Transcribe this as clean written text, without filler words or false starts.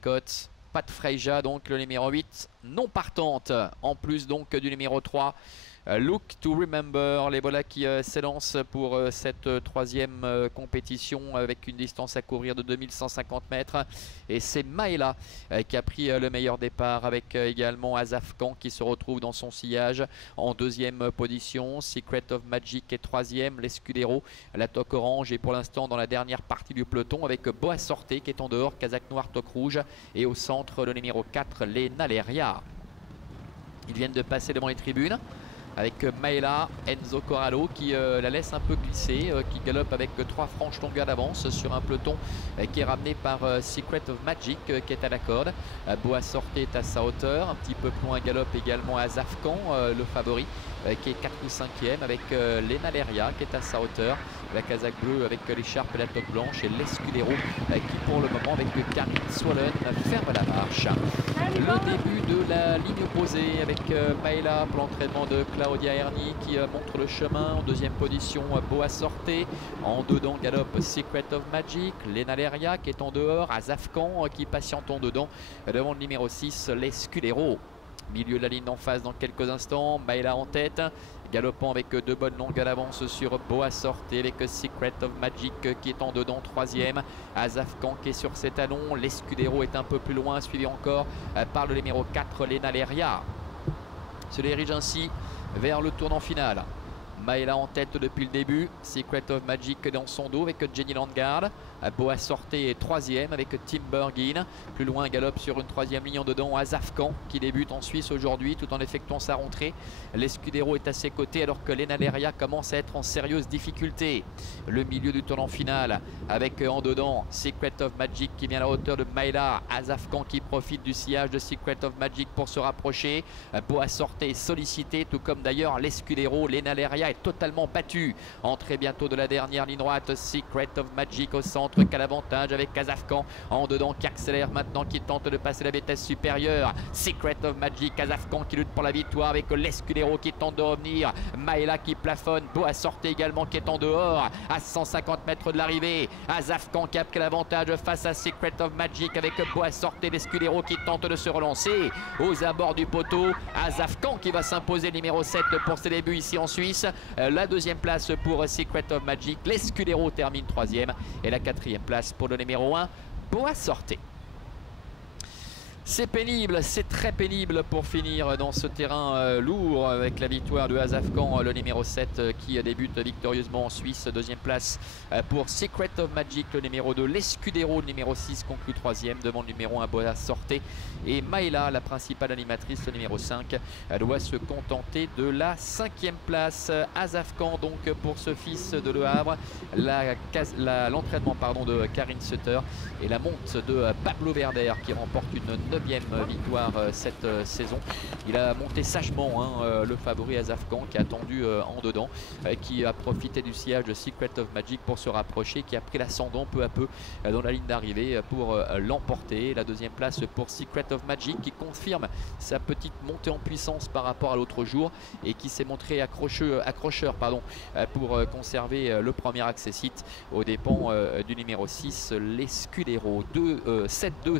cotes. Pas de Freja, donc le numéro 8 non partante. En plus donc du numéro 3. Look to Remember, les voilà qui s'élancent pour cette troisième compétition avec une distance à couvrir de 2150 mètres. Et c'est Maëla qui a pris le meilleur départ avec également Azafkan qui se retrouve dans son sillage en deuxième position. Secret of Magic est troisième, l'Escudero, la toque orange est pour l'instant dans la dernière partie du peloton avec Boa Sorté qui est en dehors, Kazakh Noir, toque rouge et au centre le numéro 4, les Naleria. Ils viennent de passer devant les tribunes avec Maëla, Enzo Corralo qui la laisse un peu glisser, qui galope avec 3 franches longueurs d'avance sur un peloton qui est ramené par Secret of Magic qui est à la corde. Boa Sorté est à sa hauteur, un petit peu plus loin galope également Azafkan, le favori, qui est 4 ou 5e avec Lena Leria qui est à sa hauteur. La casaque bleue avec l'écharpe et la toque blanche et l'Escudero qui pour le moment avec Karin Swollen ferme la marche. Le début de la ligne opposée avec Maëla pour l'entraînement de Claudia Erni qui montre le chemin. En deuxième position Boa Sorté. En dedans galope Secret of Magic. Lena Leria qui est en dehors. Azafkan qui patiente en dedans. Devant le numéro 6 l'Escudero. Milieu de la ligne en face dans quelques instants. Maëla en tête. Galopant avec 2 bonnes longues d'avance sur Boa Sorté avec Secret of Magic qui est en dedans, troisième. Azafkan qui est sur ses talons. L'Escudero est un peu plus loin, suivi encore par le numéro 4, Lena Leria. Se dirige ainsi vers le tournant final. Maëla en tête depuis le début. Secret of Magic dans son dos avec Jenny Landgaard. Boa Sorté est troisième avec Tim Bergin. Plus loin, galope sur une troisième ligne en dedans. Azafkan qui débute en Suisse aujourd'hui tout en effectuant sa rentrée. L'Escudero est à ses côtés alors que Lena Leria commence à être en sérieuse difficulté. Le milieu du tournant final avec en dedans Secret of Magic qui vient à la hauteur de Maëla. Azafkan qui profite du sillage de Secret of Magic pour se rapprocher. Boa Sorté est sollicité tout comme d'ailleurs l'Escudero. Lena Leria est totalement battue. Entrée bientôt de la dernière ligne droite. Secret of Magic au centre. Qu'à l'avantage avec Azafkan en dedans qui accélère maintenant, qui tente de passer la vitesse supérieure. Secret of Magic, Azafkan qui lutte pour la victoire avec l'Escudero qui tente de revenir. Maëla qui plafonne, Boa Sorté également qui est en dehors à 150 mètres de l'arrivée. Azafkan qui a pris l'avantage face à Secret of Magic avec Boa Sorté, l'Escudero qui tente de se relancer aux abords du poteau. Azafkan qui va s'imposer numéro 7 pour ses débuts ici en Suisse. La deuxième place pour Secret of Magic, l'Escudero termine troisième et la quatrième place pour le numéro 1, Boa Sorté. C'est pénible, c'est très pénible pour finir dans ce terrain lourd avec la victoire de Azafkan, le numéro 7 qui débute victorieusement en Suisse. Deuxième place pour Secret of Magic, le numéro 2, l'Escudero, le numéro 6 conclut troisième devant le numéro 1 Boa Sorté. Et Maëla, la principale animatrice, le numéro 5, doit se contenter de la 5e place. Azafkan donc pour ce fils de Le Havre, l'entraînement de Karin Sutter et la monte de Pablo Verder qui remporte une 9e victoire cette saison. Il a monté sagement le favori Azafkan qui a attendu en dedans, qui a profité du sillage de Secret of Magic pour se rapprocher, qui a pris l'ascendant peu à peu dans la ligne d'arrivée pour l'emporter. La deuxième place pour Secret of Magic qui confirme sa petite montée en puissance par rapport à l'autre jour et qui s'est montré accrocheur pour conserver le premier accessite aux dépens du numéro 6, l'Escudero. 7-2